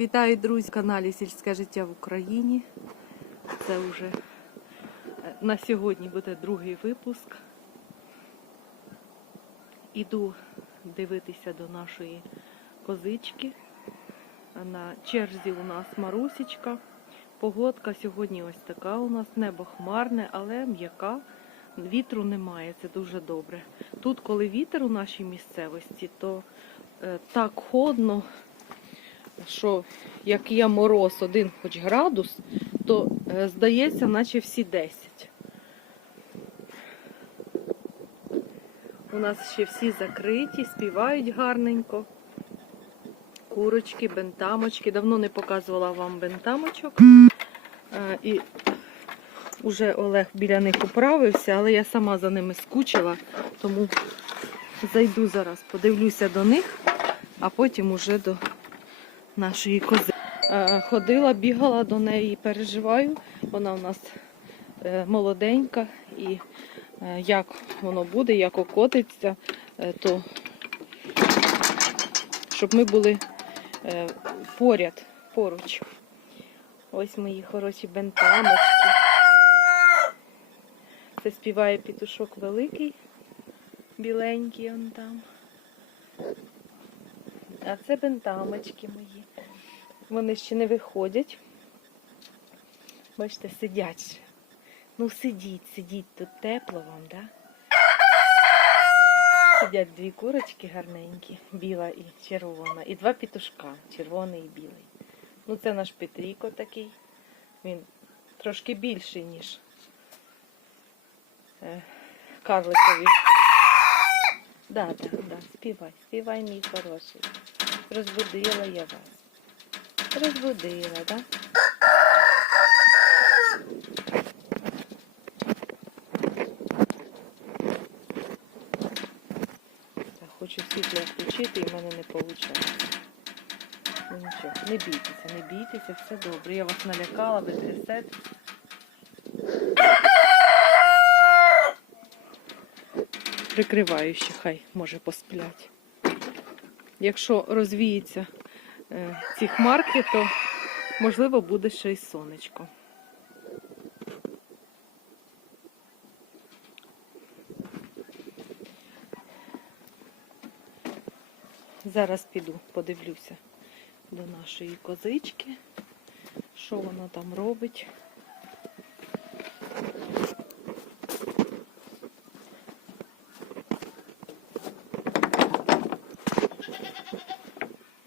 Вітаю, друзі, в каналі Сільське життя в Україні. Це вже е, на сьогодні буде другий випуск. Іду дивитися до нашої козички. На черзі у нас Марусічка. Погодка сьогодні ось така у нас, небо хмарне, але м'яка. Вітру немає, це дуже добре. Тут, коли вітер у нашій місцевості, то е, так холодно, що як є мороз один хоч градус, то е, здається, наче всі 10. У нас ще всі закриті, співають гарненько. Курочки, бентамочки. Давно не показувала вам бентамочок. Е, І вже Олег біля них управився, але я сама за ними скучила, тому зайду зараз, подивлюся до них, а потім уже до нашої кози. Е, Ходила, бігала до неї, переживаю. Вона у нас е, молоденька і е, як воно буде, як окотиться, то щоб ми були поряд, поруч. Ось мої хороші бентамочки. Це співає пітушок великий, біленький он там. А це бентамочки мої. Вони ще не виходять. Бачите, сидять. ще. Ну сидіть, сидіть, тут тепло вам, да? Сидять дві курочки гарненькі, біла і червона. І два пітушка, червоний і білий. Ну це наш Петріко такий. Він трошки більший, ніж е, карликові. Да, да, да, співай, співай, мій хороший. Розбудила я вас. Розбудила, да? Я хочу світло включити і в мене не виходить. Ну нічого, не бійтеся, не бійтеся, все добре. Я вас налякала, ви трясете. Прикриваю ще, хай може посплять. Якщо розвіється е, ці хмарки, то можливо буде ще й сонечко. Зараз піду, подивлюся до нашої козички, що вона там робить.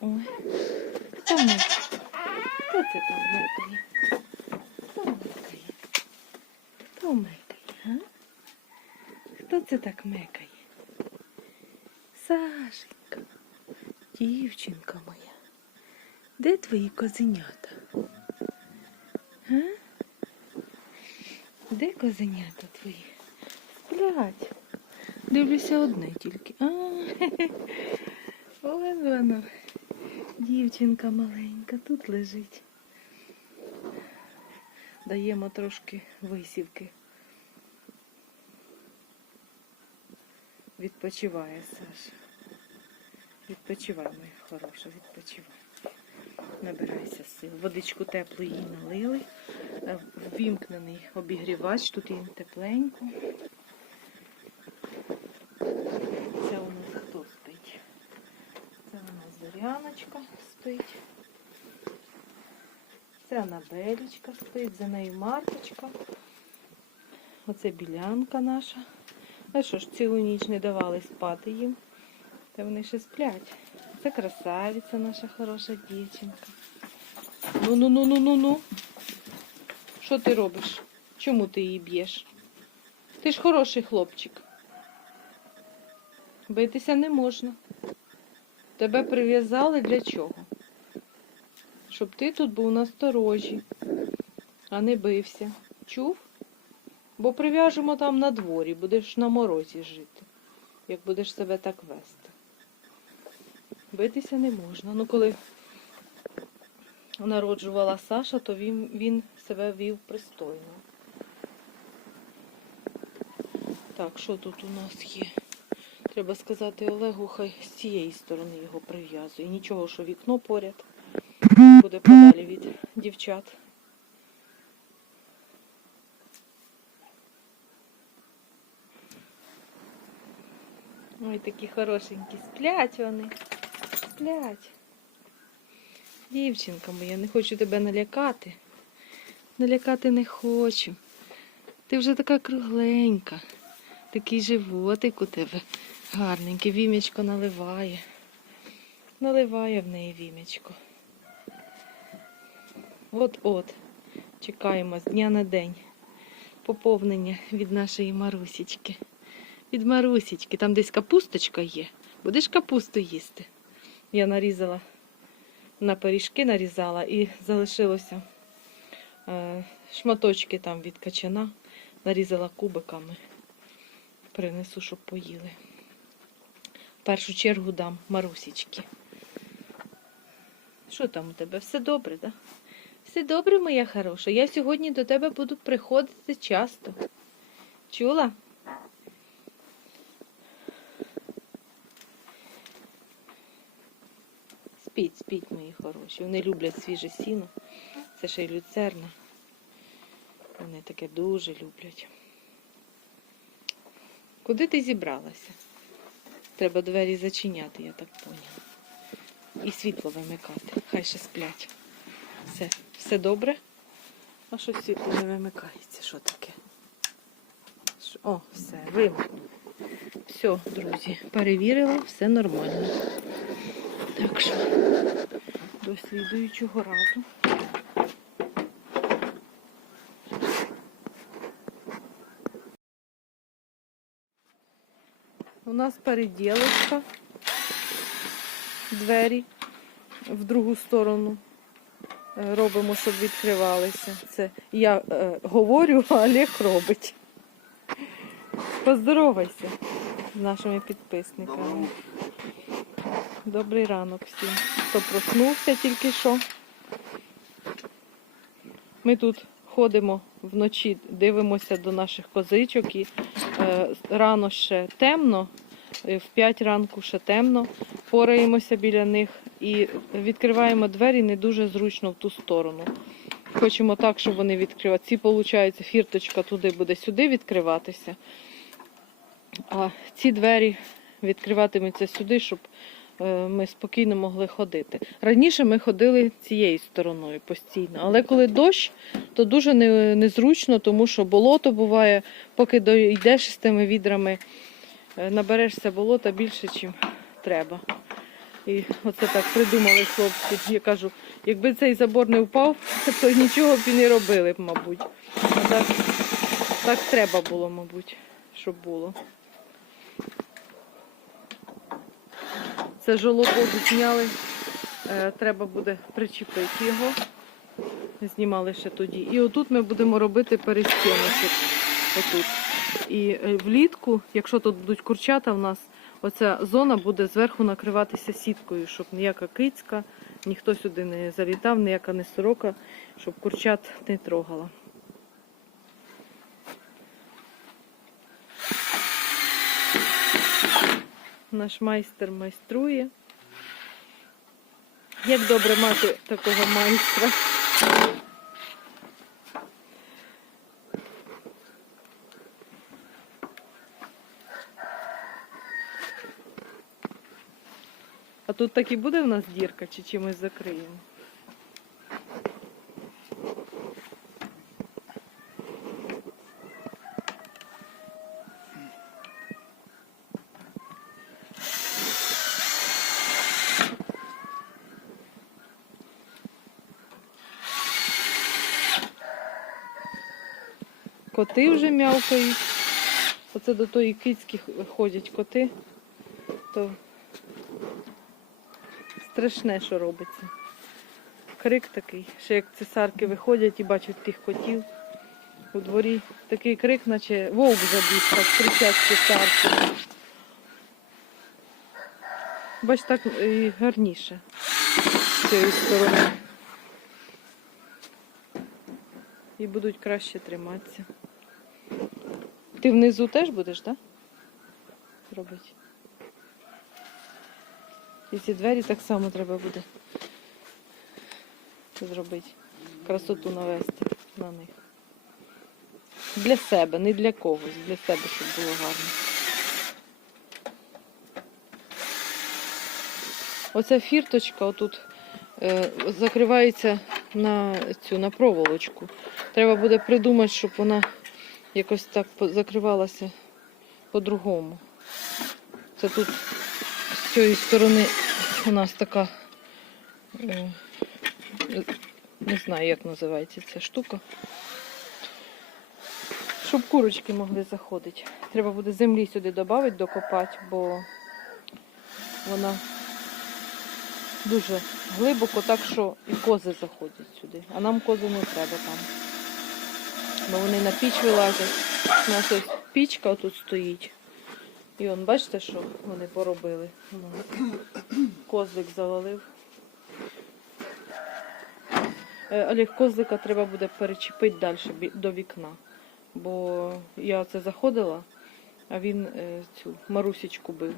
Ой, мекає? Хто це там мекає? Хто мекає? Хто мекає, а? Хто це так мекає? Сашенька, дівчинка моя, де твої козенята? А? Де козенята твої? Сплять. Дивлюся одне тільки. А, Ось воно. Дівчинка маленька, тут лежить. Даємо трошки висівки. Відпочиває Саша. Відпочивай, моя хороша, відпочивай. Набирайся сил. Водичку теплу їй налили. Ввімкнений обігрівач, тут їм тепленько. Це у нас хто спить? Це у нас Зоряночка спить. Це Анабелечка спить, за нею Марточка. Оце білянка наша. А що ж, цілу ніч не давали спати їм. Та вони ще сплять. Це красавиця наша хороша дівчинка. Ну ну ну ну ну ну. Що ти робиш? Чому ти її б'єш? Ти ж хороший хлопчик. Битися не можна. Тебе прив'язали для чого? Щоб ти тут був насторожі, а не бився. Чув? Бо прив'яжемо там на дворі, будеш на морозі жити, як будеш себе так вести. Битися не можна. Ну, коли народжувала Саша, то він, він себе вів пристойно. Так, що тут у нас є? Треба сказати Олегу, хай з цієї сторони його прив'язує. Нічого, що вікно поряд. Буде подалі від дівчат. Ой, такі хорошенькі. Сплять вони. Сплять. Дівчинка моя, не хочу тебе налякати. Налякати не хочу. Ти вже така кругленька. Такий животик у тебе гарненький. Вімечко наливає. Наливає в неї вімечко. От-от. Чекаємо з дня на день. Поповнення від нашої Марусічки. Від Марусічки. Там десь капусточка є. Будеш капусту їсти. Я нарізала на пиріжки нарізала і залишилося е, шматочки там від качана. Нарізала кубиками. Принесу, щоб поїли. В першу чергу дам Марусічки. Що там у тебе? Все добре, так? Да? Все добре, моя хороша. Я сьогодні до тебе буду приходити часто. Чула? Спіть, спіть, мої хороші. Вони люблять свіже сіно. Це ще й люцерна. Вони таке дуже люблять. Куди ти зібралася? Треба двері зачиняти, я так поняла. І світло вимикати. Хай ще сплять. Все, все добре? А що світло не вимикається? Що таке? О, все, вимкнув. Все, друзі, перевірила, все нормально. Так що до слідуючого разу. У нас переділочка. Двері в другу сторону робимо, щоб відкривалися. Це я е, говорю, а Олег робить. Поздоровайся з нашими підписниками. Добрий ранок всім. Хто проснувся тільки що. Ми тут ходимо вночі, дивимося до наших козичок і е, рано ще темно, е, в 5 ранку ще темно, пораємося біля них і відкриваємо двері не дуже зручно в ту сторону. Хочемо так, щоб вони відкривали. Ці, виходить, фірточка туди буде сюди відкриватися. А ці двері відкриватимуться сюди, щоб е, ми спокійно могли ходити. Раніше ми ходили цією стороною постійно, але коли дощ, то дуже незручно, тому що болото буває, поки дійдеш з тими відрами, е, наберешся болота більше, ніж треба. І оце так придумали хлопці. Я кажу, якби цей забор не впав, то нічого б і не робили б, мабуть. А так, так треба було, мабуть, щоб було. Це жолобок зняли. Е, Треба буде причепити його. Знімали ще тоді. І отут ми будемо робити перестіночок. Отут. І е, влітку, якщо тут будуть курчата, в нас оця зона буде зверху накриватися сіткою, щоб ніяка кицька, ніхто сюди не залітав, ніяка не сорока, щоб курчат не трогала. Наш майстер майструє. Як добре мати такого майстра. А тут так і буде в нас дірка, чи чимось закриємо? Коти вже м'явкають. Оце до тої кицьки ходять коти. То страшне, що робиться. Крик такий, ще як цесарки виходять і бачать тих котів. У дворі такий крик, наче вовк забіг, так кричать цесарки. Бач, так і гарніше з цієї сторони. І будуть краще триматися. Ти внизу теж будеш, так? Да? Робити. І ці двері так само треба буде зробити. Красоту навести на них. Для себе, не для когось, для себе, щоб було гарно. Оця фірточка отут е, закривається на цю на проволочку. Треба буде придумати, щоб вона якось так закривалася по-другому. Це тут цієї сторони у нас така, е, не знаю, як називається ця штука. Щоб курочки могли заходити. Треба буде землі сюди додати, докопати, бо вона дуже глибоко, так що і кози заходять сюди. А нам кози не треба там. Бо вони на піч вилазять. У нас ось пічка тут стоїть. І он, бачите, що вони поробили. Козлик завалив. Е, Олег, козлика треба буде перечепити далі до вікна. Бо я це заходила, а він е, цю марусічку бив.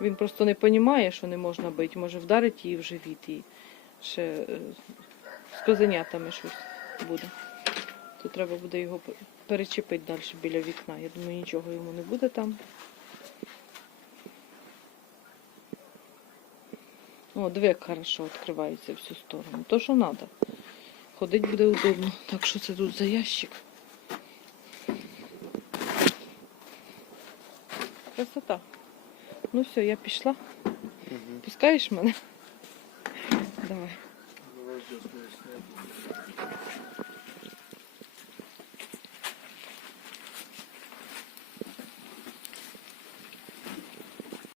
Він просто не розуміє, що не можна бити, може вдарить її в живіт і ще е, з козенятами щось буде. То треба буде його пе- перечепити далі біля вікна. Я думаю, нічого йому не буде там. О, диви, як хорошо відкривається всю сторону. То, що треба. Ходить буде удобно. Так що це тут за ящик? Красота. Ну все, я пішла. Пускаєш мене? Давай. Давай.